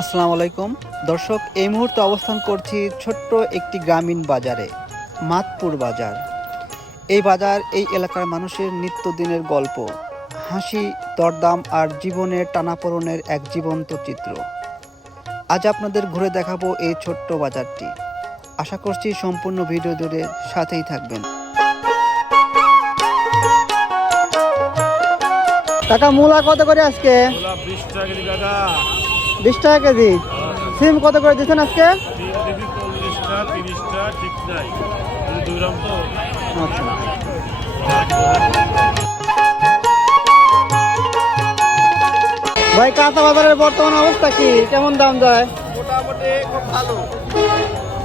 আসসালামু আলাইকুম দর্শক, এই মুহূর্তে অবস্থান করছি ছোট্ট একটি গ্রামীণ বাজারে, মাতপুর বাজার। এই বাজার এই এলাকার মানুষের নিত্যদিনের গল্প, হাসি, দরদাম আর জীবনের টানাপোড়েনের এক জীবন্ত চিত্র। আজ আপনাদের ঘুরে দেখাবো এই ছোট্ট বাজারটি। আশা করছি সম্পূর্ণ ভিডিও জুড়ে সাথেই থাকবেন। কাকা, মূলা কত করে আজকে? 20 টাকা কেজি কাকা। 20 টাকা কেজি। সিম কত করে দিচ্ছেন আজকে? 40 টাকা 30 টাকা ঠিক নাই, 2 গ্রাম তো। আচ্ছা, ভাই কাঁচা বাজারের বর্তমান অবস্থা কি, কেমন দাম যায়? মোটামুটি খুব ভালো।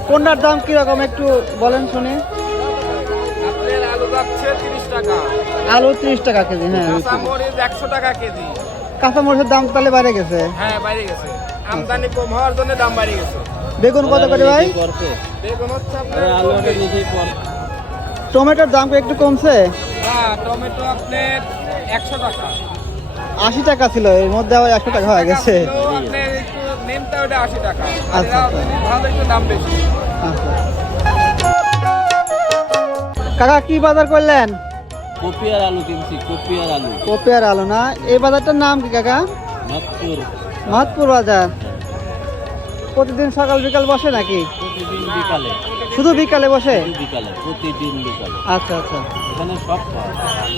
কোনটার দাম কিরকম একটু বলেন শুনি। আপনার আলু যাচ্ছে 30 টাকা, আলু 30 টাকা কেজি। হ্যাঁ, কাঁচামরিচ 100 টাকা কেজি। কাঁচামরিচের দাম তাহলে বাইরে গেছে? হ্যাঁ, বাইরে গেছে, আমদানি কম হওয়ার জন্য দাম বাইরে গেছে। বেগুন কত করে ভাই? বেগুন হচ্ছে আপনার টমেটোর দাম একটু কমছে? হ্যাঁ, টমেটো আপনার 100 টাকা। 80 টাকা ছিল, এর মধ্যে আবার 100 টাকা হয়ে গেছে। আপনার একটু নেমটা ওটা 80 টাকা। আচ্ছা, আচ্ছা। ভালো একটু দাম বেশি। আচ্ছা কাকা, কি বাজার করলেন? কপি আর আলু কিনছি, কপি আর আলু। কপি আর আলু না? এই বাজারটার নাম কি কাকা? মাতপুর। মাতপুর বাজার। প্রতিদিন সকাল বিকাল বসে নাকি? প্রতিদিন বিকালে। শুধু বিকালে বসে? শুধু বিকালে, প্রতিদিন বিকালে। আচ্ছা আচ্ছা। এখানে সব পাওয়া যায়।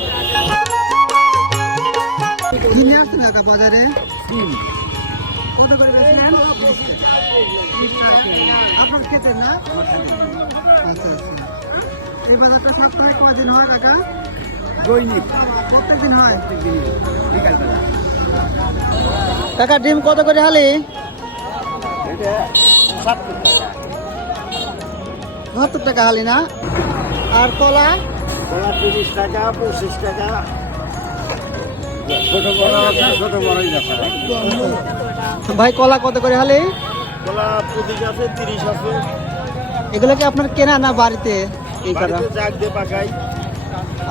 কি নিয়ে আসছেন কাকা বাজারে? সিম কত করে বেচলেন? 20 টাকা কেজি। আপনার খেতেন না? আচ্ছা আচ্ছা। এই বাজারটা সপ্তাহে কয়দিন হয় কাকা? দৈনিক প্রত্যেকদিন হয়? বিকালবেলা। কাকা, ডিম কত করে হালি? এটা 70 টাকা। 70 টাকা হালি না? আর কলা? কলা 30 টাকা, 25 টাকা। ছোট বড় আছে, ছোট বড়ই দেখা। ভাই কলা কত করে হালি? কলা 25 আছে, 30 আছে। এগুলো কি আপনার কেনা না বাড়িতে এই করা? বাড়িতে জাগ দিয়ে পাকাই।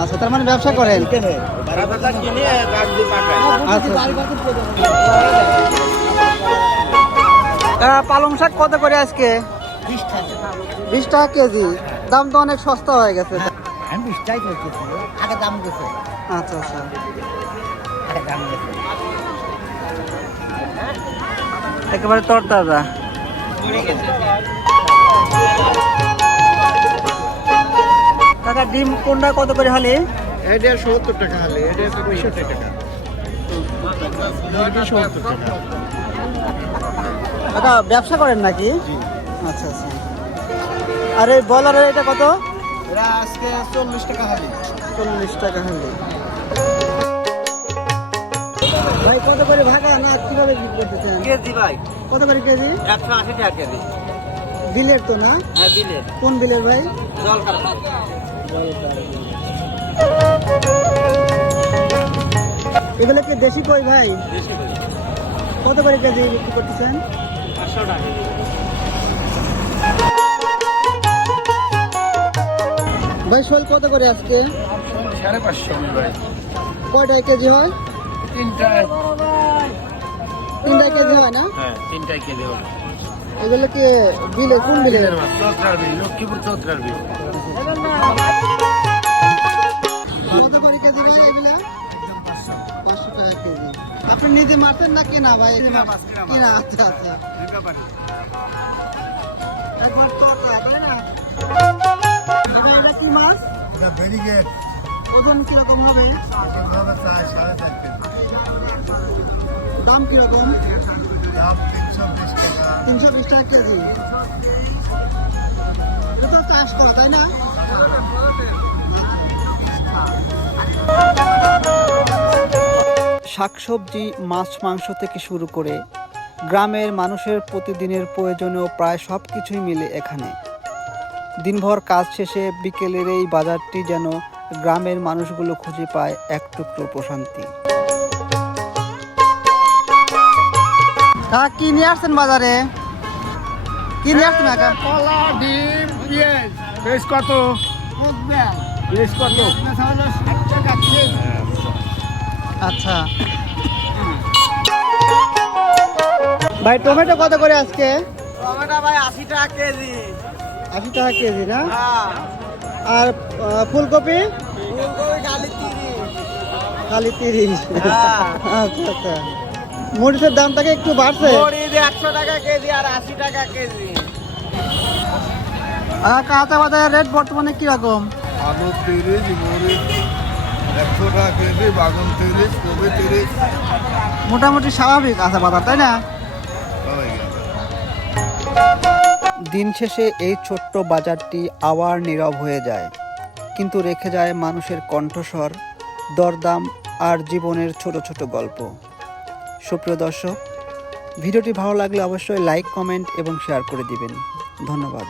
আচ্ছা, তার মানে ব্যবসা করেন? বাড়িতে কিনে জাগ দিয়ে পাকাই। আচ্ছা। পালং শাক কত করে আজকে? 20 টাকা। 20 টাকা কেজি। দাম তো অনেক সস্তা হয়ে গেছে। আমি 20 টাকাই করতেছি, আগে দাম গেছে। আচ্ছা আচ্ছা। আগে দাম গেছে। একেবারে তরতাজা। কাকা, ডিম কোনটা কত করে হালি? এটা 70 টাকা হলে, এটা 65 টাকা। মুরগি 70 টাকা। কাকা, ব্যবসা করেন নাকি? আচ্ছা আচ্ছা। আর এই বলারের এটা কত? এরা আজকে 40 টাকা হলে। 40 টাকা হালি। ভাই কত করে ভাগা না কিভাবে বিক্রি করতেছেন? কেজি ভাই কত করে কেজি? 180 টাকা কেজি। বিলের তো না? হ্যাঁ, বিলের। কোন বিলের ভাই? জল কাটা। এগুলো কি দেশি কই ভাই? বেশি করে কত করে কেজি বিক্রি করতেছেন? 500 টাকা। ভাই শোল কত করে আজকে? 550 ভাই। কয়টায় কেজি হয়? 3টায়। 3টায় কেজি হয় না? হ্যাঁ, 3টায় কেজি হবে। এগুলো কি বিলে, কোন বিলে? চৌত্রার বিল, লক্ষ্মীপুর চৌত্রার বিল। কত করে কেজি ভাই এগুলা? 500 টাকা কেজি। আপনি নিজে মারতেন না কেনা ভাই? কেনা। আচ্ছা আচ্ছা। একবার তরতা, তাই না? ভাই, এটা কি মাছ? এটা ব্যারিকেড। ওজন কিরকম হবে? এভাবে চাই 4.5 কেজি। দাম কিরকম? দাম 320 টাকা। 320 টাকা কেজি। এটা তো চাষ করা, তাই না? শাকসবজি, মাছ, মাংস থেকে শুরু করে গ্রামের মানুষের প্রতিদিনের প্রয়োজনীয় প্রায় সব কিছুই মিলে এখানে। দিনভর কাজ শেষে বিকেলের এই বাজারটি যেন গ্রামের মানুষগুলো খুঁজে পায় এক টুকরো প্রশান্তি। কি নিয়ে আসছেন বাজারে? কি নিয়ে আসছেন? কলা, ডিম, পেঁয়াজ। বেশ কত? বেশ কত? 60 টাকা কেজি। আচ্ছা। ভাই টমেটো কত করে আজকে? টমেটো ভাই 80 টাকা কেজি। 80 টাকা কেজি না? হ্যাঁ। আর ফুলকপি ফুলকপি খালি 30। খালি 30। হ্যাঁ। আচ্ছা আচ্ছা। মরিচের দামটাকে একটু বাড়ছে। মরিচ 100 টাকা কেজি আর 80 টাকা কেজি। আর কাঁচা বাজারের রেট বর্তমানে কিরকম? আলু 30, মরিচ 100 টাকা কেজি, বাগুন 30, কপি 30। মোটামুটি স্বাভাবিক কাঁচা বাজার, তাই না? দিন শেষে এই ছোট্ট বাজারটি আবার নীরব হয়ে যায়, কিন্তু রেখে যায় মানুষের কণ্ঠস্বর, দরদাম আর জীবনের ছোট ছোট গল্প। সুপ্রিয় দর্শক, ভিডিওটি ভালো লাগলে অবশ্যই লাইক, কমেন্ট এবং শেয়ার করে দিবেন। ধন্যবাদ।